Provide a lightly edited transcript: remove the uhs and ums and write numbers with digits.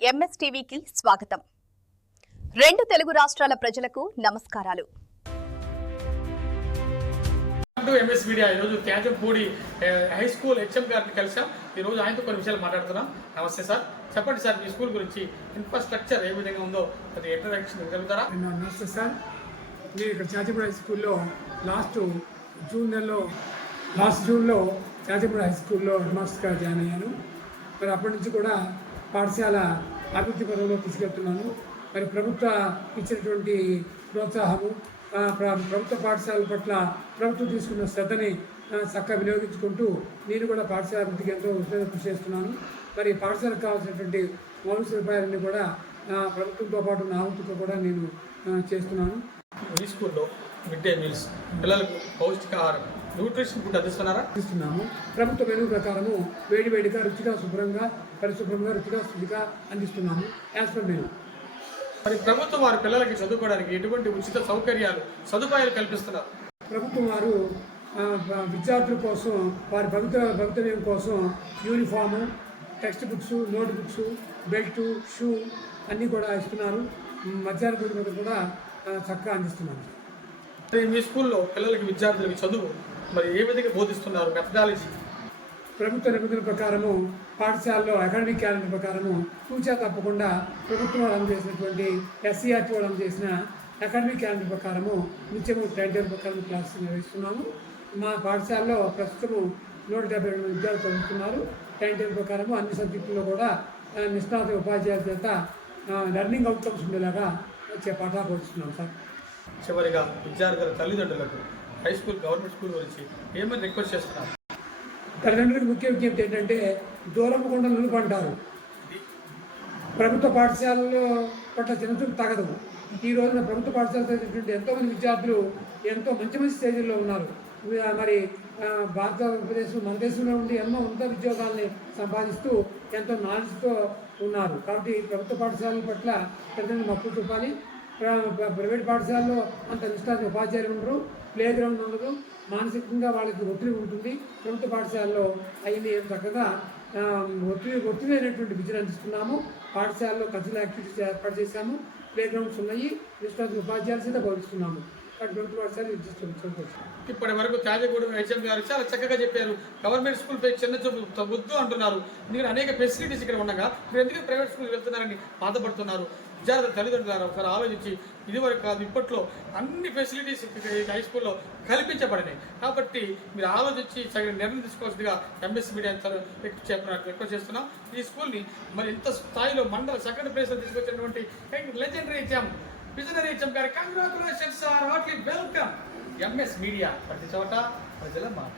MS టీవీకి స్వాగతం. రెండు తెలుగు రాష్ట్రాల ప్రజలకు నమస్కారాలు. ఎంఎస్ మీడియా ఈరోజు త్యాజంపూడి హై స్కూల్ హెచ్ఎం గారిని కలిసాం. ఈరోజు ఆయనతో కొన్ని విషయాలు మాట్లాడుతున్నాం. నమస్తే సార్, చెప్పండి సార్, మీ స్కూల్ గురించి ఇన్ఫ్రాస్ట్రక్చర్ ఏ విధంగా ఉందో అది ఇంట్రడక్షన్ ఇవ్వగలుగుతారా? నమస్తే సార్, నేను ఇక్కడ త్యాజంపూడి హై స్కూల్లో లాస్ట్ జూన్లో త్యాజంపూడి హై స్కూల్లో హెడ్ మాస్టర్గా జాయిన్ అయ్యాను. మరి అప్పటి నుంచి కూడా పాఠశాల అభివృద్ధి పదంలో తీసుకెళ్తున్నాను. మరి ప్రభుత్వ ఇచ్చినటువంటి ప్రోత్సాహము, ప్రభుత్వ పాఠశాలల పట్ల ప్రభుత్వం తీసుకున్న శ్రద్ధని చక్కగా వినియోగించుకుంటూ నేను కూడా పాఠశాల అభివృద్ధికి ఎంతో కృషి చేస్తున్నాను. మరి పాఠశాలకు కావాల్సినటువంటి మౌలిక సదుపాయాలన్నీ కూడా ప్రభుత్వంతో పాటు నా వంతుతో కూడా నేను చేస్తున్నాను. ఈ స్కూల్లో మిడ్ డే మీల్స్ పిల్లలకు పౌష్టికాహారం న్యూట్రిషన్ ఫుడ్ అందిస్తున్నాము. ప్రభుత్వ మెనూ ప్రకారము వేడివేడిగా రుచిగా పరిశుభ్రంగా రుచిగా శుచిగా అందిస్తున్నాము యాజ్ పర్ మెనూ. మరి ప్రభుత్వం వారి పిల్లలకి చదువుకోవడానికి ఎటువంటి ఉచిత సదుపాయాలు కల్పిస్తున్నారు? ప్రభుత్వం వారు విద్యార్థుల కోసం వారి భవితవ్యం కోసం uniform, text books, note books, belt, shoe అన్నీ కూడా ఇస్తున్నారు. మధ్యాహ్న భోజనం కూడా చక్కగా అందిస్తున్నారు. మీ స్కూల్లో విద్యార్థులకి చదువు మరి ఏ విధంగా బోధిస్తున్నారు? మెథడాలజీ ప్రభుత్వ నిబంధనల ప్రకారము పాఠశాలలో అకాడమిక్ క్యాలెండర్ ప్రకారము తూచా తప్పకుండా ప్రభుత్వం వాళ్ళు చేసినటువంటి SCRT వాళ్ళు చేసిన అకాడమిక్ క్యాలెండర్ ప్రకారము నిత్యము టైం టేబుల్ ప్రకారం క్లాసెస్ నిర్వహిస్తున్నాము. మా పాఠశాలలో ప్రస్తుతము 172 విద్యార్థులు చదువుతున్నారు. టైం టేబుల్ ప్రకారము అన్ని సబ్జెక్టుల్లో కూడా నిష్ణాత ఉపాధ్యాయుల చేత లెర్నింగ్ అవుట్కమ్స్ ఉండేలాగా పాఠాలు బోధిస్తున్నాం సార్. చివరిగా విద్యార్థుల తల్లిదండ్రులకు హై స్కూల్ గవర్నమెంట్ స్కూల్ గురించి ఏమని రిక్వెస్ట్ చేస్తున్నారు? తల్లిదండ్రులకు ముఖ్య విజ్ఞప్తి ఏంటంటే దూరం కొండ నులుపు అంటారు. ప్రభుత్వ పాఠశాలలో పట్ల చిన్నచూపు తగదు. ఈ రోజున ప్రభుత్వ పాఠశాల చదివినటువంటి ఎంతోమంది విద్యార్థులు ఎంతో మంచి స్టేజ్లో ఉన్నారు. మరి భారతదేశం మన దేశంలో ఉండి ఎన్నో ఉన్నత ఉద్యోగాల్ని సంపాదిస్తూ ఎంతో నాలెడ్జ్తో ఉన్నారు. కాబట్టి ప్రభుత్వ పాఠశాలల పట్ల తల్లిదండ్రులు మక్కువ చూపాలి. ప్రైవేట్ పాఠశాలలో అంత నిష్ఠాత ఉపాధ్యాయులు ఉండరు, ప్లే గ్రౌండ్ ఉండదు, మానసికంగా వాళ్ళకి ఒత్తిడి ఉంటుంది. ప్రభుత్వ పాఠశాలలో అవి చక్కగా ఒత్తిడి అయినటువంటి విద్యను అందిస్తున్నాము. పాఠశాలలో కల్చరల్ యాక్టివిటీస్ ఏర్పాటు చేశాము. ప్లే గ్రౌండ్స్ ఉన్నాయి, నిష్ఠాత ఉపాధ్యాయుల చేత బోధిస్తున్నాము. ప్రభుత్వ పాఠశాల ఇప్పటి వరకు త్యాజగూడెం హెచ్ఎం గారు చాలా చక్కగా చెప్పారు. గవర్నమెంట్ స్కూల్ పై చిన్న చూపు వద్దు అంటున్నారు. మీరు అనేక ఫెసిలిటీస్ ఇక్కడ ఉండగా మీరు ఎందుకు ప్రైవేట్ స్కూల్ వెళ్తున్నారని బాధపడుతున్నారు? విద్యార్థుల తల్లిదండ్రులు ఒకసారి ఆలోచించి ఇదివరకు కాదు ఇప్పట్లో అన్ని ఫెసిలిటీస్ హై స్కూల్లో కల్పించబడినాయి. కాబట్టి మీరు ఆలోచించి నిర్ణయం తీసుకోవాల్సిందిగా ఎంఎస్ మీడియా రిక్వెస్ట్ చేస్తున్నాం. ఈ స్కూల్ని మరి ఇంత స్థాయిలో మండల సెకండ్ ప్లేస్లో తీసుకొచ్చినటువంటి లెజెండరీ హెచ్ఎం విజనరీ హెచ్ఎం గారి congratulations are heartly welcome. MS media ప్రతి చోట ప్రజల మాట.